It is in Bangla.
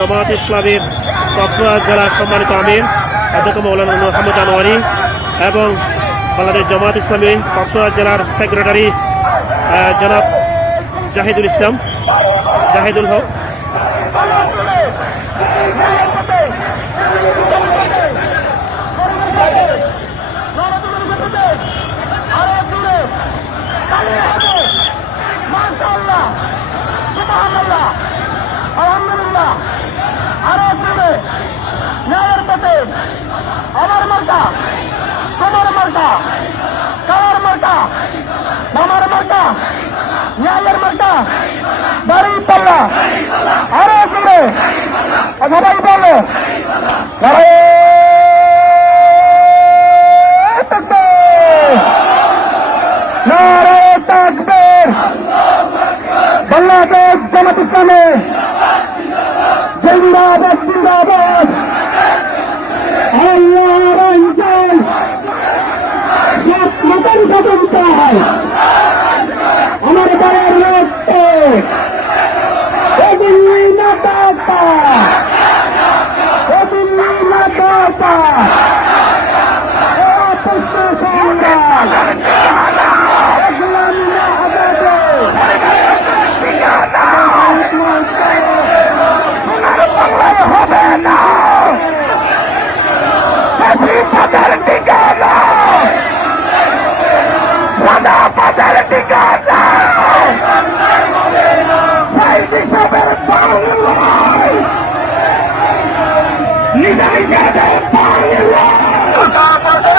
জামাত ইসলামের কক্সবাজার জেলার সম্মানিত আমির অধ্যক্ষ মৌলানা মোহাম্মদ আনোয়ারি এবং বাংলাদেশ জামাত ইসলামী কক্সবাজার জেলার সেক্রেটারি জনাব জাহিদুল হক আলহামদুলিল্লাহ আরো জোরে ন্যায়ের পথে আমার মার্কা তোমার মার্কা কার মার্কা আমার মার্কা ন্যায়ের মার্কা দাড়ি পাল্লা আরো জোরে সবাই বলো নারায়ে তাকবীর বাংলাদেশ জামাত ইসলামী জিন্দাবাদ জিন্দাবাদ আল্লাহর আইন মতন সাধন চাই আমার বাড়ির রক্তে দিল্লি না দাতা দিল্লি না দাতা সংগ্রাম ইসলামী না হবে না পদের ঠিকানা সাদা পদের ঠিকানা হিসাবের বাংলায় নিজামী বাংলায়